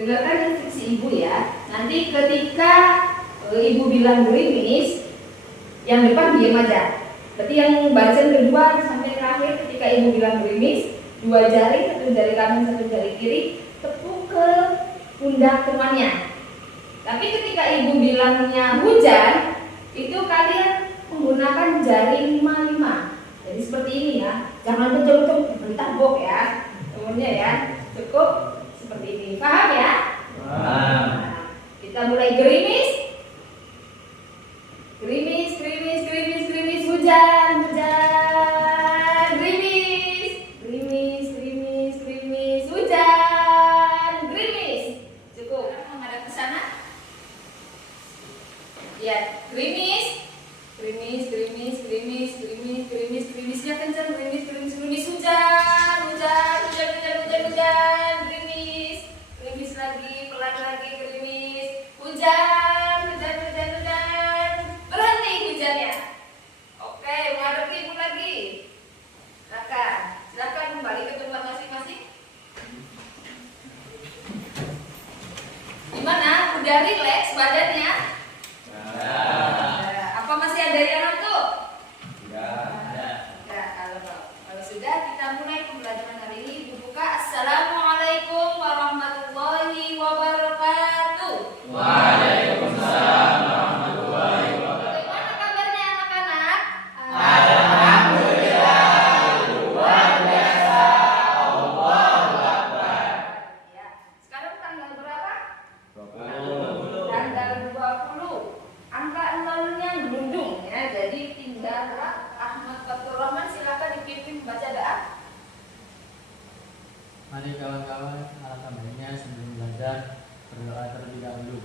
Dengarkan instruksi ibu ya. Nanti ketika ibu bilang gerimis, yang depan diam aja. Berarti yang bacaan kedua sampai terakhir ketika ibu bilang gerimis, dua jari, satu jari kanan, satu jari kiri, tepuk ke pundak temannya. Tapi ketika ibu bilangnya hujan, itu kalian menggunakan jari 5-5. Jadi seperti ini ya. Jangan betul-betul bertabok ya. Umumnya ya. Cukup seperti ini. Paham ya? Paham. Nah, kita mulai gerimis. Gerimis, gerimis, gerimis, gerimis, hujan, hujan. Gerimis, gerimis, gerimis, gerimis, hujan. Gerimis. Cukup. Menghadap ke sana. Lihat, gerimis. Gerimis, gerimis, gerimis, gerimis, gerimis, gerimisnya kencang, gerimis, gerimis, gerimis, hujan, hujan, hujan, hujan, hujan, hujan, gerimis, gerimis lagi, pelan lagi, gerimis, hujan, hujan, hujan, hujan, berhenti hujannya. Oke, menghadap ke ibu lagi. Silakan kembali ke tempat masing-masing. Gimana? Udah rileks badannya? Apa masih ada yang ngantuk? Enggak. Kalau sudah, kita mulai pembelajaran hari ini. Ibu buka. Assalamualaikum warahmatullahi wabarakatuh. Waalaikumsalam warahmatullahi wabarakatuh. Bagaimana kabarnya anak-anak? Alhamdulillah, luar biasa. Allahu Akbar. Ya. Sekarang tanggal berapa? 20. Tanggal 20. Angka 0-nya gelundung ya. Jadi tinggal Ahmad Fatur Rahman, silakan dipimpin baca doa. Mari kawan-kawan, alangkah baiknya sebelum belajar berdoa terlebih dahulu.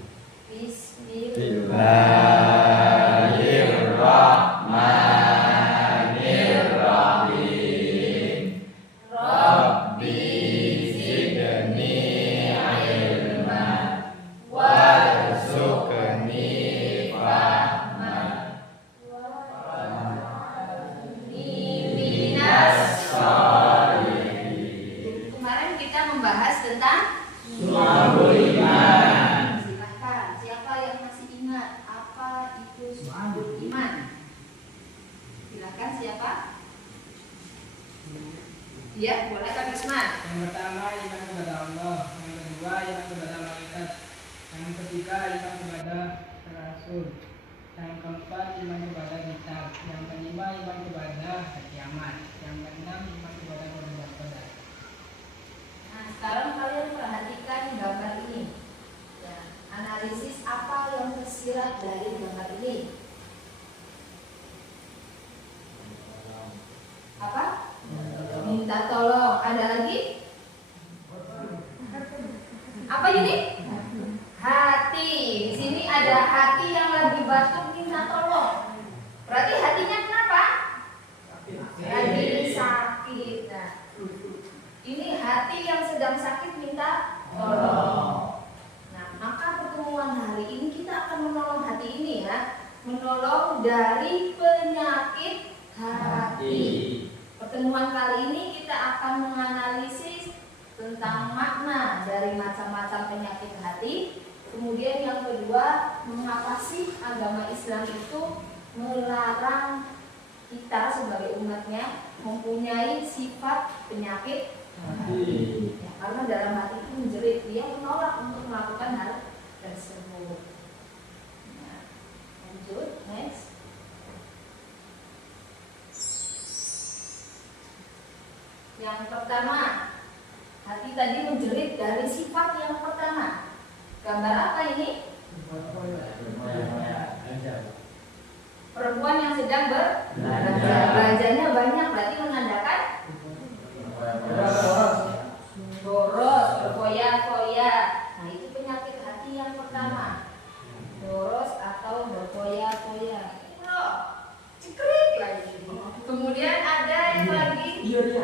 Bismillahirrahmanirrahim. Rabbi zidni ilman warzuqni fahman Minas sholihin. Kemarin kita membahas tentang Su'abul iman. Silahkan, siapa yang masih ingat apa itu su'abul iman? Silahkan siapa? Ya, boleh Kak Usman. Yang pertama iman kepada Allah, yang kedua iman kepada malaikat, yang ketiga iman kepada Rasul, yang keempat iman kepada kitab, yang kelima iman kepada hari kiamat, yang keenam iman kepada qadar. Nah, sekarang kalian perhatikan gambar ini. Ya, analisis apa yang tersirat dari gambar ini? Apa? Minta tolong. Ada lagi? Apa ini? Hati. Di sini ada hati yang lagi batuk minta tolong. Berarti hatinya kenapa? Lagi sakit. Nah, ini hati yang sedang sakit minta tolong. Nah, maka pertemuan hari ini kita akan menolong hati ini ya, menolong dari penyakit hati. Pertemuan kali ini kita akan menganalisis tentang makna dari macam-macam penyakit hati. Kemudian yang kedua, mengapa sih agama Islam itu melarang kita sebagai umatnya mempunyai sifat penyakit hati. Ya, karena dalam hati itu menjerit, dia menolak untuk melakukan hal tersebut. Nah, lanjut, next. Yang pertama, hati tadi menjerit dari sifat yang pertama. Gambar apa ini? Perempuan yang sedang berbelanja. Belanjanya banyak, berarti menandakan boros, berfoya-foya. Nah, itu penyakit hati yang pertama. Boros atau berfoya-foya. Cekrik lagi. Kemudian ada yang lagi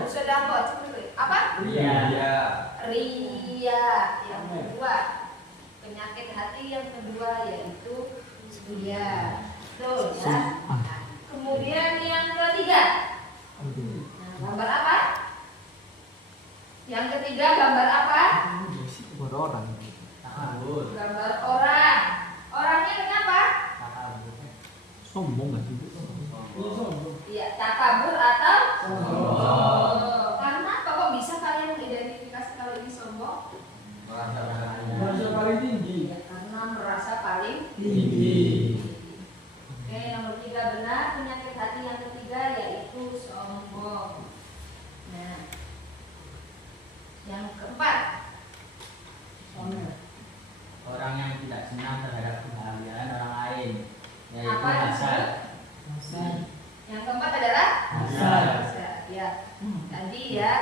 sedekah, cekrik. Apa? Ria. Yang kedua, penyakit hati yang kedua yaitu ria. Tuh, ya. Kemudian yang ketiga. Nah, gambar apa? Yang ketiga gambar apa? Tadi ya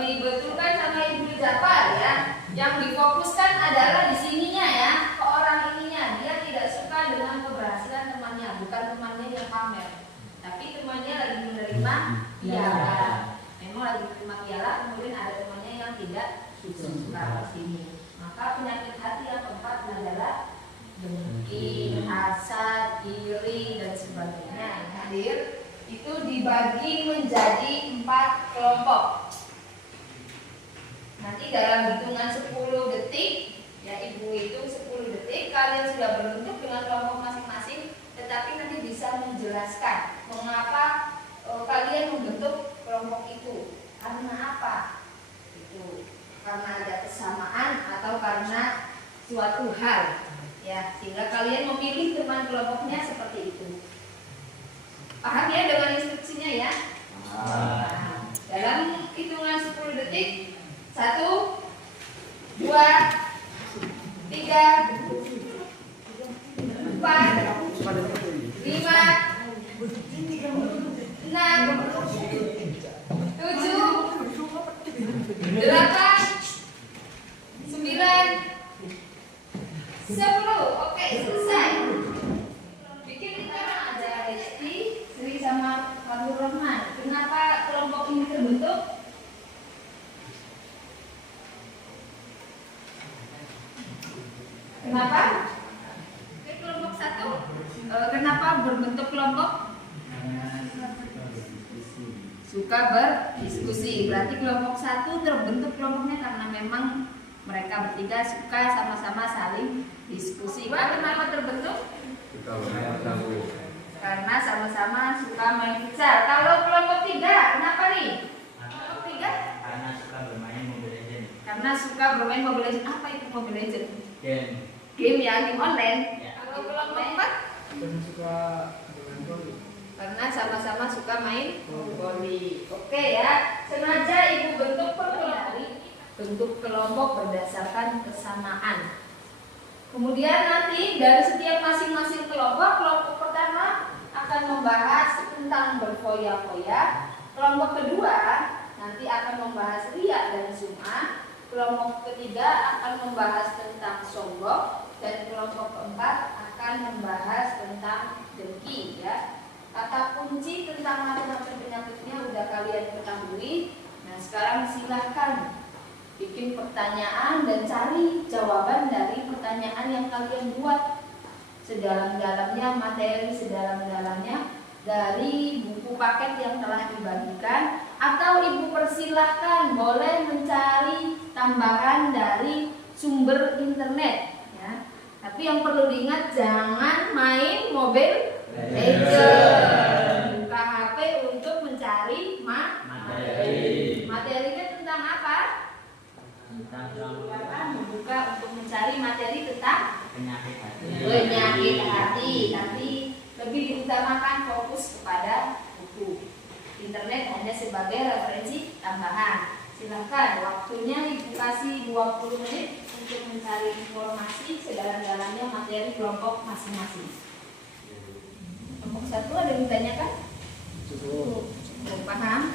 dibetulkan sama Ibu Japar ya. Yang difokuskan adalah di sininya ya, ke orang ininya. Dia tidak suka dengan keberhasilan temannya, bukan temannya yang pamer, tapi temannya lagi menerima piala. Memang lagi menerima piala, kemudian ada temannya yang tidak suka di sini. Maka penyakit hati yang keempat adalah dengki, hasad, iri, dan sebagainya. Hadir itu dibagi menjadi 4 kelompok. Nanti dalam hitungan 10 detik, ya Ibu hitung 10 detik, kalian sudah berbentuk dengan kelompok masing-masing, tetapi nanti bisa menjelaskan mengapa kalian membentuk kelompok itu, karena apa? Itu karena ada kesamaan atau karena suatu hal, ya, sehingga kalian memilih teman kelompoknya seperti itu. Paham ya dengan instruksinya ya? Nah, dalam hitungan 10 detik, 1, 2, 3, 4, 5, 6, 7, 8, 9, 10. Oke, selesai. Bikin kita ada Hesti, Sri sama Fadlur Rahman. Kenapa kelompok ini terbentuk? Kenapa? Oke, kelompok 1. Kenapa berbentuk kelompok? Suka berdiskusi. Berarti kelompok 1 terbentuk kelompoknya karena memang mereka bertiga suka sama-sama saling diskusi. Wah, kenapa terbentuk? Karena sama-sama suka main futsal. Kalau kelompok 3, kenapa nih? Kelompok 3? Karena suka bermain Mobile Legends. Karena suka bermain Mobile Legends. Apa itu Mobile Legends? Game Ya, game online. Ya. Kalau kelompok 4? Dan suka dengan voli. Karena sama-sama suka main voli. Oke ya, sengaja Ibu bentuk kelompok berdasarkan kesamaan. Kemudian nanti dari setiap masing-masing kelompok pertama akan membahas tentang berfoya-foya. Kelompok kedua nanti akan membahas riya dan sum'ah. Kelompok ketiga akan membahas tentang sombong, dan kelompok keempat akan membahas tentang dengki ya. Kata kunci tentang macam-macam penyakitnya udah kalian ketahui. Nah, sekarang silahkan bikin pertanyaan dan cari jawaban dari pertanyaan yang kalian buat. Sedalam-dalamnya materi, sedalam-dalamnya dari buku paket yang telah dibagikan, atau Ibu persilahkan boleh mencari tambahan dari sumber internet ya. Tapi yang perlu diingat, jangan main Mobile Legends. Buka HP untuk mencari materi. Materinya tentang apa? Buka untuk mencari materi tentang penyakit hati. Tapi lebih diutamakan fokus kepada buku. Internet hanya sebagai referensi tambahan. Silahkan, waktunya Ibu kasih 20 menit untuk mencari informasi sedalam-dalamnya materi kelompok masing-masing. Kelompok 1 ada yang ditanyakan? Belum paham?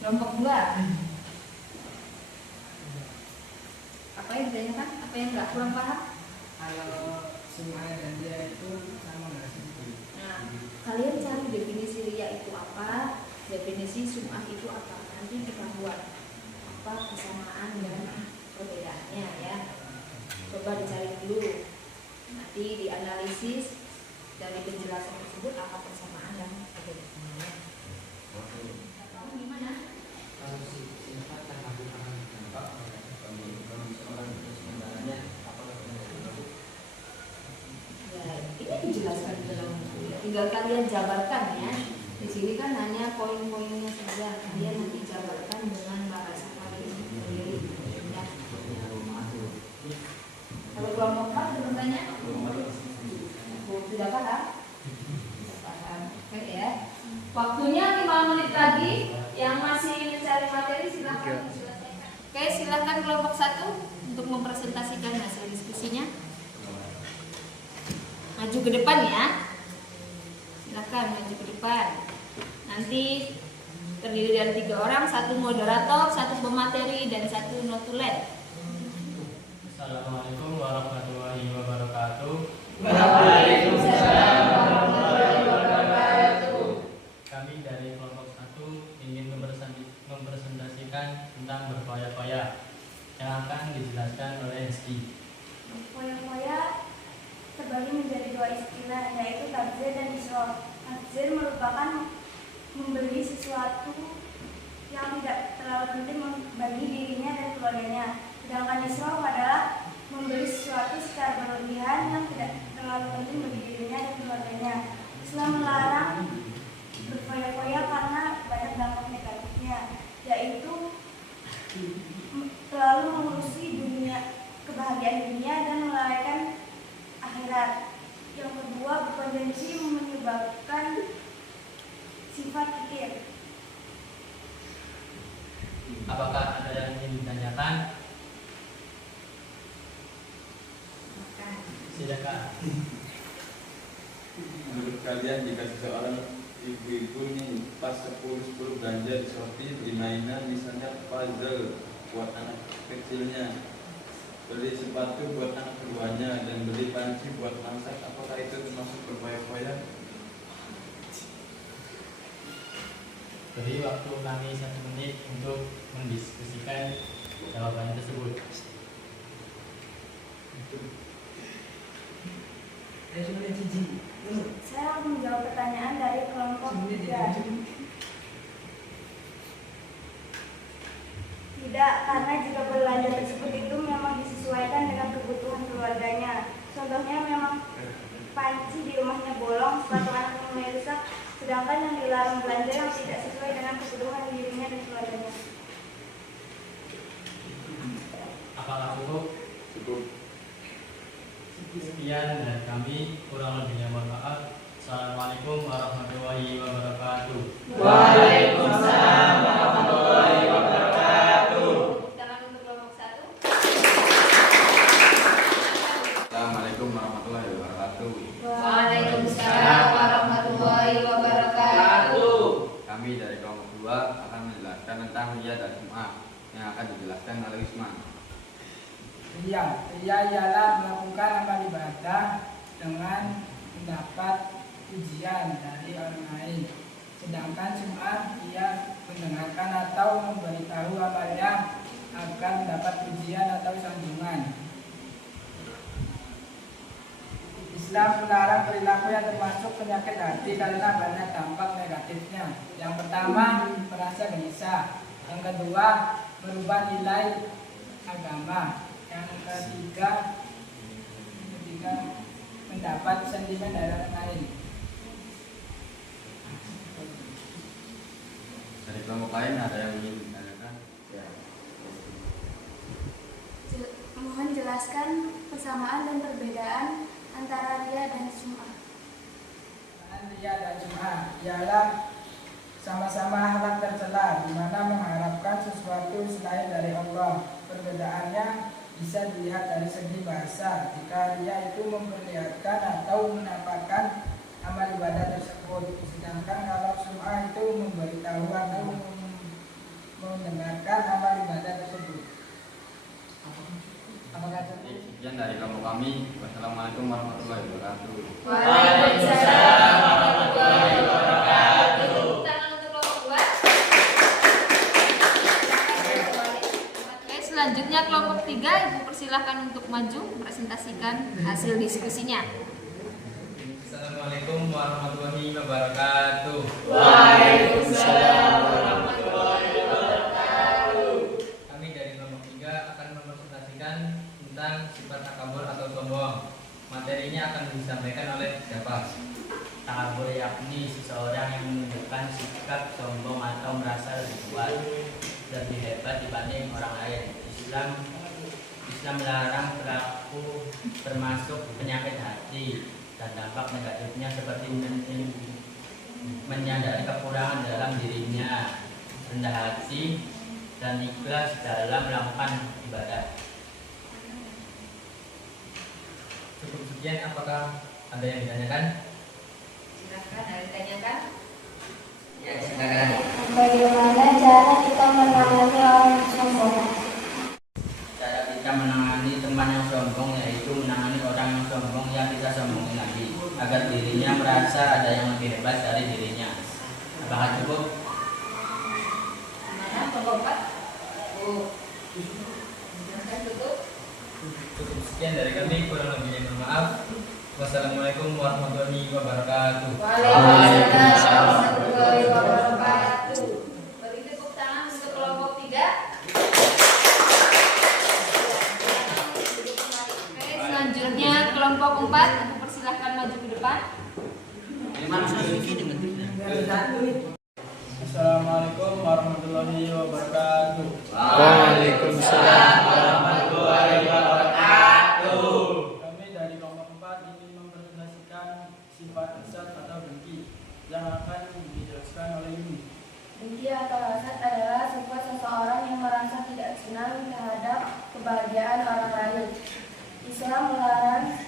Kelompok 2 apa yang ditanyakan? Apa yang nggak kurang paham? Kalau semuanya dan dia itu sama nggak sih? Nah, kalian cari definisi riya itu apa, definisi sum'ah itu apa, nanti kita buat apa kesamaan dan perbedaannya ya. Coba dicari dulu, nanti dianalisis dari penjelasan tersebut apa persamaan dan perbedaannya. Kamu gimana? Ya, ini dijelaskan di dalam buku ya. Tinggal kalian jabarkan ya. Di sini kan hanya poin-poinnya saja. Kalian nanti jabarkan dengan bahasa kalian sendiri. Ya. Kalau kelompok 4 ada bertanya? Sudah paham? Sudah paham. Oke ya. Waktunya 5 menit lagi. Yang masih mencari materi silahkan diselesaikan. Oke, silahkan kelompok 1 untuk mempresentasikan hasil diskusinya. Maju ke depan ya. Silakan maju ke depan. Nah, Nanti terdiri dari 3 orang, 1 moderator, 1 pemateri, dan 1 notulen. Assalamualaikum warahmatullahi wabarakatuh. Waalaikumsalam warahmatullahi wabarakatuh. Kami dari kelompok 1 ingin mempresentasikan tentang berfoya-foya yang akan dijelaskan oleh Rizky. Foya-foya terbagi menjadi 2 istilah, yaitu tabzir dan isrof. Tabzir merupakan memberi sesuatu yang tidak terlalu penting bagi dirinya dan keluarganya. Sedangkan isrof adalah memberi sesuatu secara berlebihan yang tidak terlalu penting bagi dirinya dan keluarganya. Islam melarang berfoya-foya karena banyak dampak negatifnya, yaitu terlalu mengurusi kebahagiaan dunia dan melalaikan akhirat. Yang kedua, berpotensi menyebabkan sifat kikir. Apakah ada yang ingin ditanyakan? Silakan. Menurut kalian jika seseorang ibu-ibu nih pas 10 belanja di Shopee, beli mainan misalnya puzzle buat anak kecilnya, beli sepatu buat anak keduanya, dan beli panci buat masak, apakah itu termasuk berfoya-foya? Beri waktu kami 1 menit untuk mendiskusikan jawaban tersebut. Saya akan menjawab pertanyaan dari kelompok 3. Tidak, karena jika belanja tersebut itu memang disesuaikan dengan kebutuhan keluarganya. Contohnya memang panci di rumahnya bolong, sepatu anaknya mulai rusak, sedangkan yang dilarang belanja yang tidak sesuai dengan kebutuhan dirinya dan keluarganya. Apakah cukup? Cukup. Sekian dari kami, kurang lebihnya mohon maaf. Assalamualaikum warahmatullahi wabarakatuh. Waalaikumsalam warahmatullahi wabarakatuh. Tangan untuk kelompok 1. Assalamualaikum warahmatullahi wabarakatuh. Waalaikumsalam warahmatullahi wabarakatuh. Kami dari kelompok 2 akan menjelaskan tentang riyah dan jum'ah yang akan dijelaskan oleh Isman. Riyah ialah melakukan amal ibadah dengan mendapat pujian dari orang lain. Sedangkan Jum'ah ia mendengarkan atau memberitahu amalnya agar mendapat pujian atau sanjungan. Islam melarang perilaku yang termasuk penyakit hati karena banyak dampak negatifnya. Yang pertama, merasa gelisah. Yang kedua, merubah nilai agama. Yang ketiga, mendapat sentimen dari orang lain. Dari kelompok lain ada yang ingin ditanyakan? Ya. Mohon jelaskan persamaan dan perbedaan antara riyah dan sum'ah. Riyah dan Jum'ah ialah sama-sama akhlak tercela, di mana mengharapkan sesuatu selain dari Allah. Perbedaannya bisa dilihat dari segi bahasa. Jika riyah itu memperlihatkan atau menampakkan amal ibadah tersebut, sedangkan kalau sum'ah itu memberitahu atau mendengarkan amal ibadah tersebut. Apakah cukup? Sekian dari kelompok kami. Wassalamualaikum warahmatullahi wabarakatuh. Waalaikumsalam warahmatullahi wabarakatuh. Tangan untuk kelompok 2. Oke, selanjutnya kelompok 3, Ibu persilahkan untuk maju presentasikan hasil diskusinya. Assalamualaikum warahmatullahi wabarakatuh. Waalaikumsalam warahmatullahi wabarakatuh. Kami dari kelompok 3 akan mempresentasikan tentang sifat takabur atau sombong. Materinya akan disampaikan oleh siapa? Takabur yakni seseorang yang menunjukkan sikap sombong atau merasa lebih kuat, lebih hebat dibanding orang lain. Islam melarang perilaku termasuk penyakit hati dan dampak negatifnya seperti menyadari kekurangan dalam dirinya, rendah hati, dan ikhlas dalam melakukan ibadah. Cukup sekian, apakah ada yang ditanyakan? Silakan, ada yang ditanyakan? Ya, silakan. Bagaimana cara kita menangani orang yang sombong? Cara kita menangani teman yang sombong yaitu menangani orang yang sombong yang kita sombongin lagi, agar dirinya merasa ada yang lebih hebat dari dirinya. Apakah cukup? Mana pengobat? Oh. Silahkan tutup. Cukup sekian dari kami, kurang lebihnya mohon maaf. Wassalamualaikum warahmatullahi wabarakatuh. Waalaikumsalam warahmatullahi wabarakatuh. Beri tepuk tangan untuk kelompok 3. Oke, selanjutnya kelompok 4. Aku persilahkan maju ke depan. Assalamualaikum warahmatullahi wabarakatuh. Waalaikumsalam warahmatullahi wabarakatuh. Kami dari kelompok 4 ingin mempresentasikan sifat hasad atau dengki yang akan dijelaskan oleh Ibu. Dengki atau hasad adalah sifat seseorang yang merasa tidak senang terhadap kebahagiaan orang lain. Islam melarang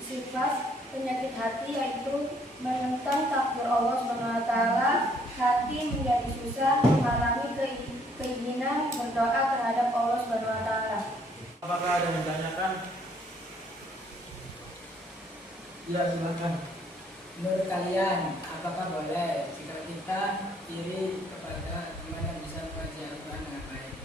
sifat penyakit hati, yaitu menentang takdir Allah SWT. Hati menjadi susah, mengalami keinginan berdoa terhadap Allah SWT. Apakah ada yang ditanyakan? Ya, silakan. Menurut kalian, apakah boleh jika kita iri kepada teman yang bisa membaca Al-Quran dengan baik?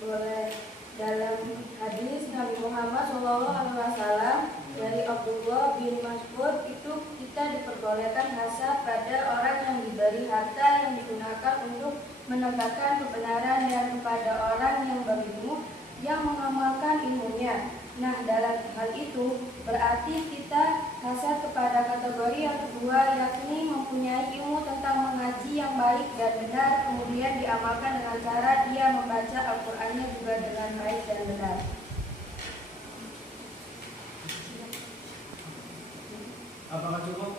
Boleh. Dalam hadis Nabi Muhammad SAW dari Abdullah bin Mas'ud itu kita diperbolehkan hasad pada orang yang diberi harta yang digunakan untuk menegakkan kebenaran dan kepada orang yang berilmu yang mengamalkan ilmunya. Nah, dalam hal itu berarti kita hasad kepada kategori yang kedua, yakni mempunyai ilmu tentang mengaji yang baik dan benar, kemudian diamalkan dengan cara dia membaca Al-Qur'annya juga dengan baik dan benar. Apakah cukup?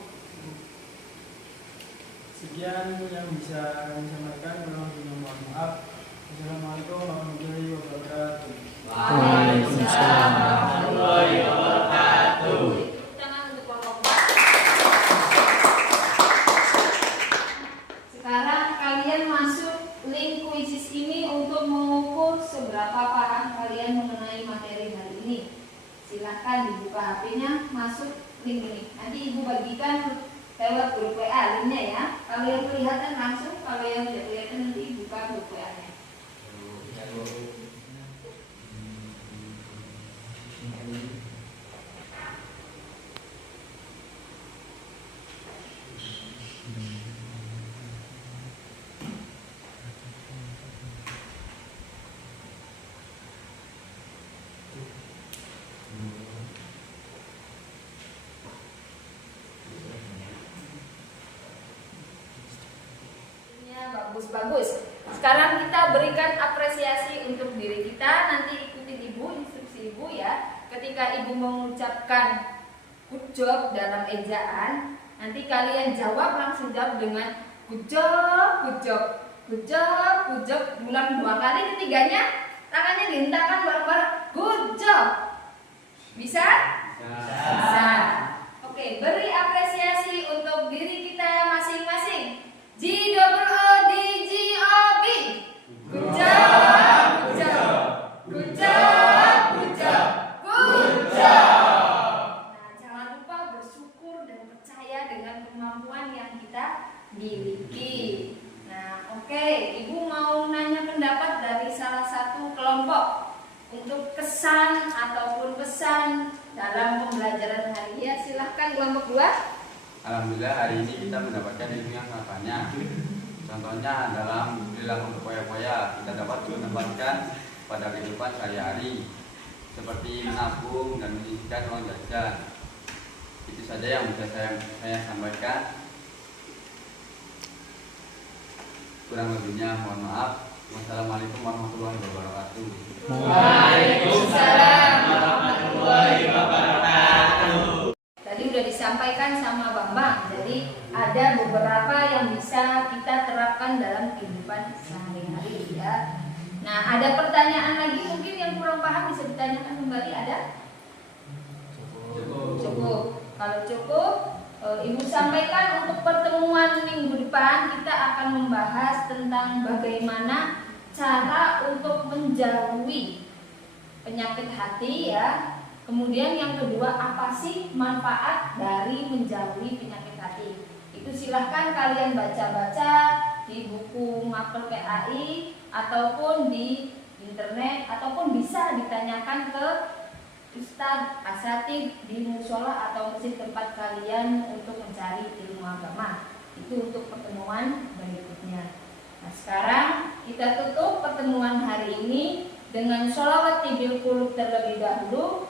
Sekian yang bisa kami sampaikan. Kurang lebihnya mohon maaf. Assalamualaikum warahmatullahi wabarakatuh. Waalaikumsalam warahmatullahi wabarakatuh. Tepuk tangan untuk kelompok 4. Sekarang kalian masuk link kuisis ini untuk mengukur seberapa paham kalian mengenai materi hari ini. Silahkan dibuka HP-nya, masuk link ini. Nanti ibu bagikan lewat grup WA linknya ya. Kalau yang kelihatan langsung, kalau yang tidak kelihatan nanti buka grup WA-nya. Bagus. Sekarang kita berikan apresiasi untuk diri kita. Nanti ikutin ibu, instruksi ibu ya. Ketika ibu mengucapkan good job dalam ejaan, nanti kalian jawab, langsung jawab dengan good job, good job, good job, good job. Ulang 2 kali, ketiganya tangannya dihentakkan bareng-bareng. Good job. Bisa? Bisa. Oke, beri apresiasi untuk diri kita masing-masing. G-O-O-D-G-O-B. Good job, good job, good job, good job, good job. Nah, jangan lupa bersyukur dan percaya dengan kemampuan yang kita miliki. Nah, oke, ibu mau nanya pendapat dari salah satu kelompok untuk kesan ataupun pesan dalam pembelajaran hari ini. Silahkan kelompok 2. Alhamdulillah hari ini kita mendapatkan ilmu yang sangat banyak. Contohnya dalam perilaku berpoya-poya kita dapat menempatkan pada kehidupan sehari-hari seperti menabung dan menyisihkan uang jajan. Itu saja yang bisa saya sampaikan. Kurang lebihnya mohon maaf. Wassalamualaikum warahmatullahi wabarakatuh. Waalaikumsalam warahmatullahi wabarakatuh. Tadi udah disampaikan sama Bambang. Jadi ada beberapa yang bisa kita terapkan dalam kehidupan sehari-hari ya. Nah, ada pertanyaan lagi mungkin yang kurang paham bisa ditanyakan kembali, ada? Cukup. Kalau cukup, Ibu sampaikan untuk pertemuan minggu depan kita akan membahas tentang bagaimana cara untuk menjauhi penyakit hati ya. Kemudian yang kedua, apa sih manfaat dari menjauhi penyakit hati? Itu silahkan kalian baca-baca di buku mapel PAI ataupun di internet, ataupun bisa ditanyakan ke Ustadz Asatid di musola atau masjid tempat kalian untuk mencari ilmu agama. Itu untuk pertemuan berikutnya. Nah, sekarang kita tutup pertemuan hari ini dengan sholawat tibil qulub terlebih dahulu,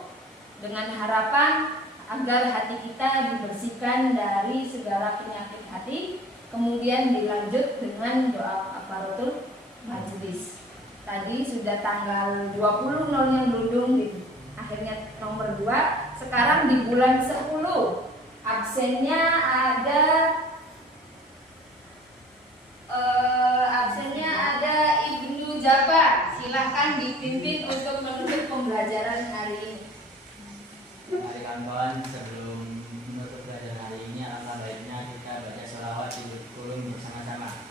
dengan harapan agar hati kita dibersihkan dari segala penyakit hati. Kemudian dilanjut dengan doa kafaratul majelis. Tadi sudah tanggal 20 nolnya berundung di akhirnya nomor 2. Sekarang di bulan 10 absennya ada Ibnu Jabar. Silahkan dipimpin untuk menutup pembelajaran hari ini. Mari kawan-kawan, sebelum menutup pelajaran hari ini, alangkah baiknya kita baca sholawat tibil qulub bersama-sama.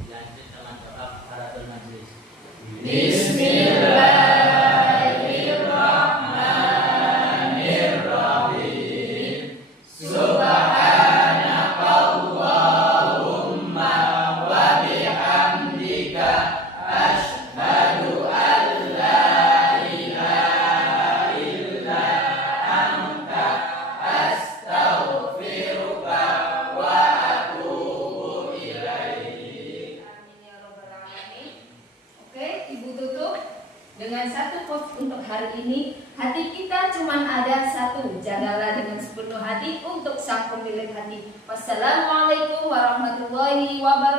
Dilanjut dengan doa kafaratul majelis. Bismillahirrahmanirrahim. Subhanakallahumma wa bihamdika asyhadu an la ilaha illa anta astaghfiruka wa atubu ilaik. Amin ya rabbal alamin. Oke, Ibu tutup dengan satu quotes untuk hari ini. Hati kita cuma ada satu. Jagalah dengan sepenuh hati untuk sang pemilik hati. Wassalamualaikum warahmatullahi wabarakatuh.